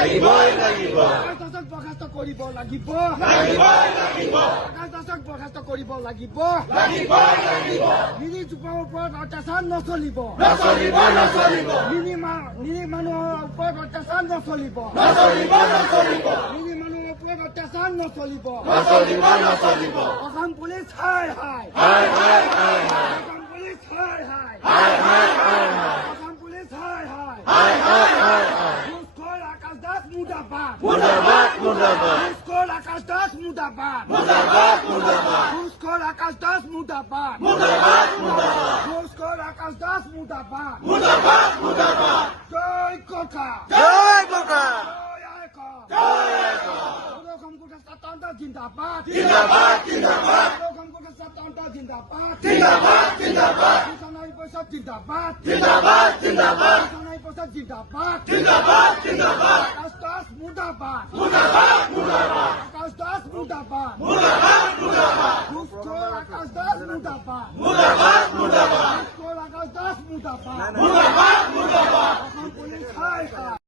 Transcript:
আকাশ দাসক বৰখাস্ত কৰিব লাগিব আকাশ দাসক বৰখাস্ত কৰিব লাগিব নিৰীহ যুৱকৰ ওপৰত অত্যাচাৰ নচলিব নিৰীহ মানুহৰ ওপৰত অত্যাচাৰ নচলিব নিৰীহ মানুহৰ ওপৰত অত্যাচাৰ নচলিব অসম পুলিচ হাই হাই অসম পুলিচ হাই হাই অসম পুলিচ হাই হাই ঘুষখোর আকাশ দাস মুর্দাবাদ ঘুষখোর আকাশ দাস মুর্দাবাদ ঘুষখোর আকাশ দাস মুর্দাবাদ ঘুষখোর আকাশ দাস মুর্দাবাদ জয় কোকা জয় কম্পিউটার ছাত্র জিন্দাবাদ কম্পিউটার ছাত্র জিন্দাবাদ কিষাণৰ পইচা জিন্দাবাদ কিষাণৰ পইচা জিন্দাবাদ আকাশ দাস মুৰ্দাবাদ আকাশ দাস মুৰ্দাবাদ ঘুষখোৰ আকাশ দাস মুৰ্দাবাদ ঘুষখোৰ আকাশ দাস মুৰ্দাবাদ অসম পুলিচ হাই হাই